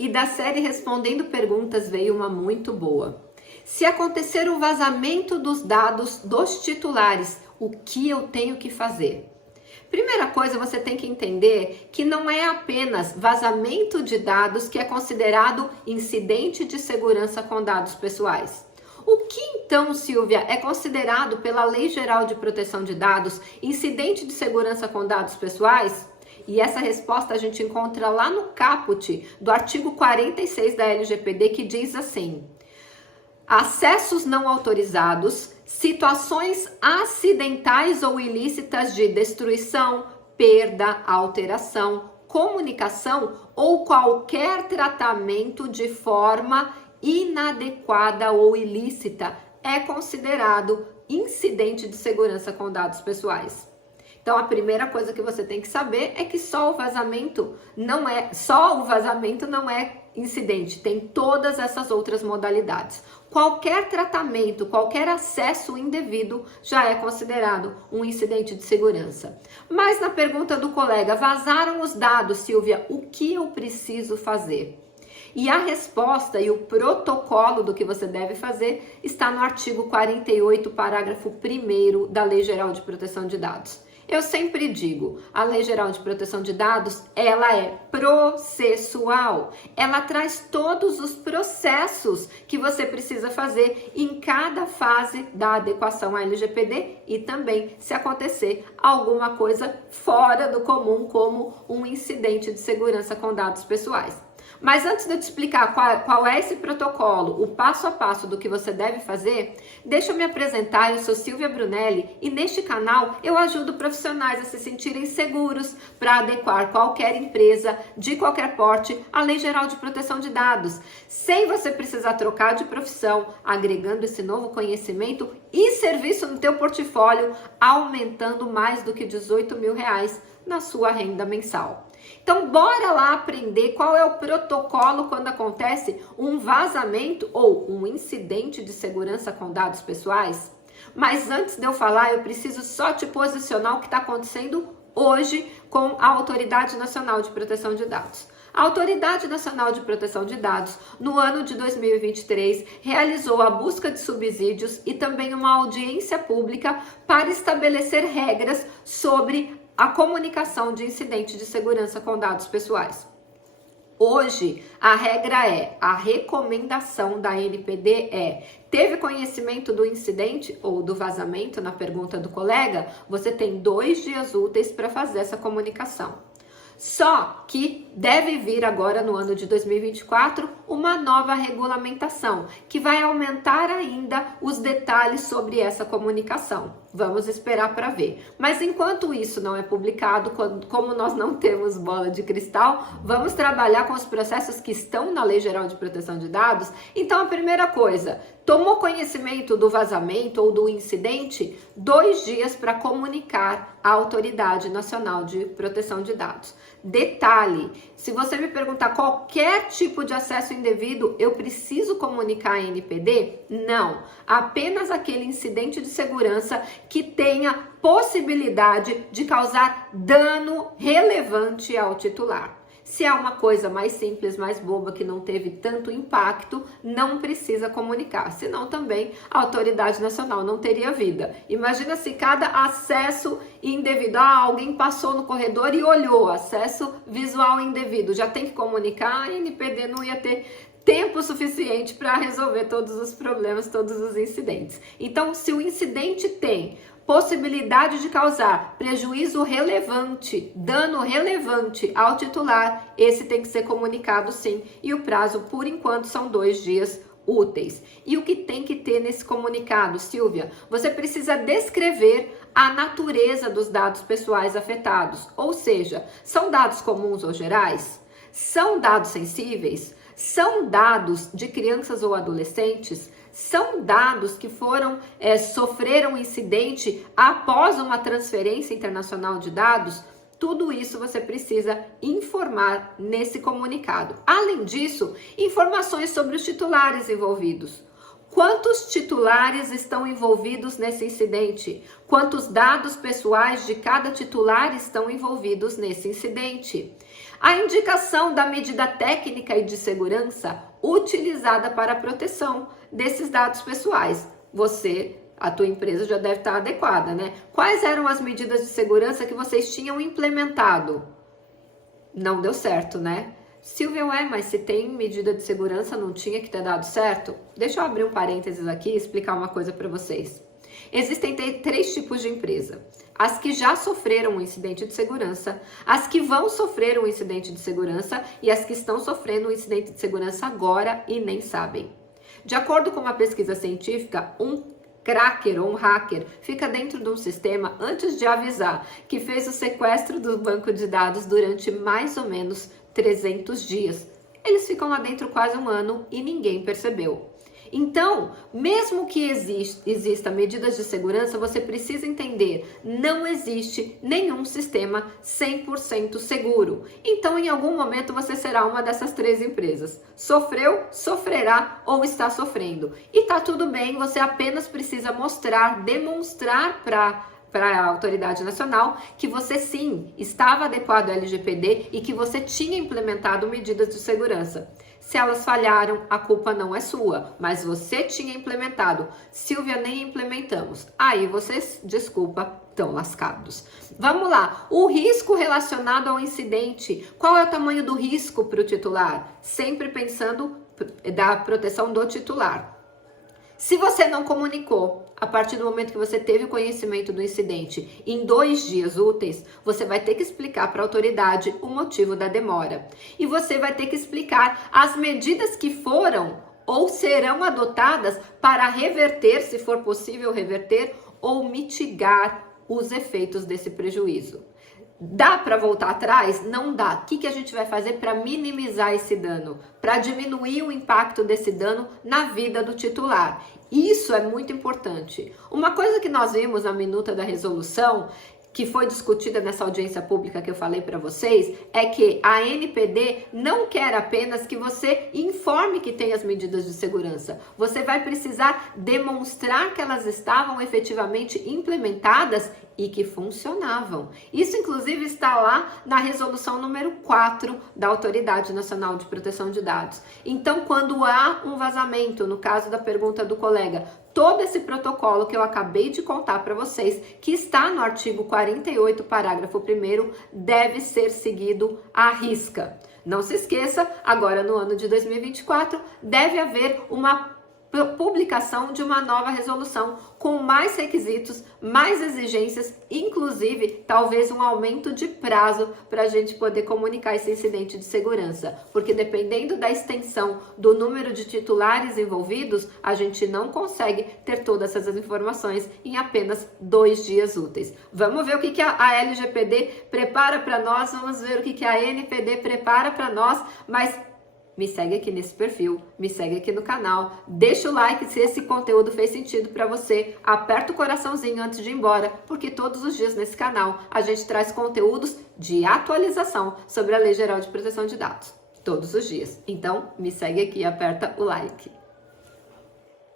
E da série Respondendo Perguntas veio uma muito boa. Se acontecer o vazamento dos dados dos titulares, o que eu tenho que fazer? Primeira coisa, você tem que entender que não é apenas vazamento de dados que é considerado incidente de segurança com dados pessoais. O que então, Silvia, é considerado pela Lei Geral de Proteção de Dados incidente de segurança com dados pessoais? E essa resposta a gente encontra lá no caput do artigo 46 da LGPD, que diz assim: acessos não autorizados, situações acidentais ou ilícitas de destruição, perda, alteração, comunicação ou qualquer tratamento de forma inadequada ou ilícita é considerado incidente de segurança com dados pessoais. Então, a primeira coisa que você tem que saber é que só o vazamento não é incidente, tem todas essas outras modalidades. Qualquer tratamento, qualquer acesso indevido já é considerado um incidente de segurança. Mas na pergunta do colega, vazaram os dados, Silvia, o que eu preciso fazer? E a resposta e o protocolo do que você deve fazer está no artigo 48, parágrafo 1º da Lei Geral de Proteção de Dados. Eu sempre digo, a Lei Geral de Proteção de Dados, ela é processual. Ela traz todos os processos que você precisa fazer em cada fase da adequação à LGPD e também se acontecer alguma coisa fora do comum, como um incidente de segurança com dados pessoais. Mas antes de eu te explicar qual é esse protocolo, o passo a passo do que você deve fazer, deixa eu me apresentar. Eu sou Silvia Brunelli e neste canal eu ajudo profissionais a se sentirem seguros para adequar qualquer empresa de qualquer porte à Lei Geral de Proteção de Dados, sem você precisar trocar de profissão, agregando esse novo conhecimento e serviço no teu portfólio, aumentando mais do que R$18 mil na sua renda mensal. Então, bora lá aprender qual é o protocolo quando acontece um vazamento ou um incidente de segurança com dados pessoais. Mas antes de eu falar, eu preciso só te posicionar o que está acontecendo hoje com a Autoridade Nacional de Proteção de Dados. A Autoridade Nacional de Proteção de Dados, no ano de 2023, realizou a busca de subsídios e também uma audiência pública para estabelecer regras sobre a comunicação de incidente de segurança com dados pessoais. Hoje, a regra a recomendação da NPD teve conhecimento do incidente ou do vazamento, na pergunta do colega, você tem 2 dias úteis para fazer essa comunicação. Só que deve vir agora no ano de 2024 uma nova regulamentação que vai aumentar ainda os detalhes sobre essa comunicação. Vamos esperar para ver. Mas enquanto isso não é publicado, como nós não temos bola de cristal, vamos trabalhar com os processos que estão na Lei Geral de Proteção de Dados. Então, a primeira coisa, tomou conhecimento do vazamento ou do incidente? 2 dias para comunicar à Autoridade Nacional de Proteção de Dados. Detalhe, se você me perguntar qualquer tipo de acesso indevido, eu preciso comunicar a NPD? Não, apenas aquele incidente de segurança que tenha possibilidade de causar dano relevante ao titular. Se é uma coisa mais simples, mais boba, que não teve tanto impacto, não precisa comunicar. Senão também a Autoridade Nacional não teria vida. Imagina se cada acesso indevido, alguém passou no corredor e olhou, acesso visual indevido, já tem que comunicar, a NPD não ia ter tempo suficiente para resolver todos os problemas, todos os incidentes. Então, se o incidente tem possibilidade de causar prejuízo relevante, dano relevante ao titular, esse tem que ser comunicado sim, e o prazo, por enquanto, são 2 dias úteis. E o que tem que ter nesse comunicado, Silvia? Você precisa descrever a natureza dos dados pessoais afetados, ou seja, são dados comuns ou gerais? São dados sensíveis? São dados de crianças ou adolescentes? São dados que sofreram incidente após uma transferência internacional de dados? Tudo isso você precisa informar nesse comunicado. Além disso, informações sobre os titulares envolvidos. Quantos titulares estão envolvidos nesse incidente? Quantos dados pessoais de cada titular estão envolvidos nesse incidente? A indicação da medida técnica e de segurança utilizada para a proteção desses dados pessoais. A tua empresa já deve estar adequada, né? Quais eram as medidas de segurança que vocês tinham implementado? Não deu certo, né? Silvia, mas se tem medida de segurança, não tinha que ter dado certo? Deixa eu abrir um parênteses aqui e explicar uma coisa para vocês. Existem três tipos de empresa. As que já sofreram um incidente de segurança, as que vão sofrer um incidente de segurança e as que estão sofrendo um incidente de segurança agora e nem sabem. De acordo com uma pesquisa científica, um cracker ou um hacker fica dentro de um sistema antes de avisar que fez o sequestro do banco de dados durante mais ou menos 300 dias. Eles ficam lá dentro quase um ano e ninguém percebeu. Então, mesmo que exista medidas de segurança, você precisa entender, não existe nenhum sistema 100% seguro. Então, em algum momento, você será uma dessas três empresas. Sofreu, sofrerá ou está sofrendo. E tá tudo bem, você apenas precisa demonstrar para a autoridade nacional que você sim estava adequado ao LGPD e que você tinha implementado medidas de segurança. Se elas falharam, a culpa não é sua, mas você tinha implementado. Silvia, nem implementamos. Aí vocês, desculpa, estão lascados. Vamos lá, o risco relacionado ao incidente. Qual é o tamanho do risco para o titular? Sempre pensando da proteção do titular. Se você não comunicou, a partir do momento que você teve o conhecimento do incidente, em 2 dias úteis, você vai ter que explicar para a autoridade o motivo da demora. E você vai ter que explicar as medidas que foram ou serão adotadas para reverter, se for possível reverter, ou mitigar os efeitos desse prejuízo. Dá para voltar atrás? Não dá. O que a gente vai fazer para minimizar esse dano? Para diminuir o impacto desse dano na vida do titular. Isso é muito importante. Uma coisa que nós vimos na minuta da resolução, que foi discutida nessa audiência pública que eu falei para vocês, é que a ANPD não quer apenas que você informe que tem as medidas de segurança. Você vai precisar demonstrar que elas estavam efetivamente implementadas e que funcionavam. Isso, inclusive, está lá na resolução número 4 da Autoridade Nacional de Proteção de Dados. Então, quando há um vazamento, no caso da pergunta do colega, todo esse protocolo que eu acabei de contar para vocês, que está no artigo 48, parágrafo 1º, deve ser seguido à risca. Não se esqueça, agora no ano de 2024, deve haver uma publicação de uma nova resolução com mais requisitos, mais exigências, inclusive talvez um aumento de prazo para a gente poder comunicar esse incidente de segurança, porque dependendo da extensão do número de titulares envolvidos, a gente não consegue ter todas essas informações em apenas 2 dias úteis. Vamos ver o que a LGPD prepara para nós, vamos ver o que a ANPD prepara para nós, mas me segue aqui nesse perfil, me segue aqui no canal, deixa o like se esse conteúdo fez sentido para você, aperta o coraçãozinho antes de ir embora, porque todos os dias nesse canal a gente traz conteúdos de atualização sobre a Lei Geral de Proteção de Dados, todos os dias. Então, me segue aqui e aperta o like.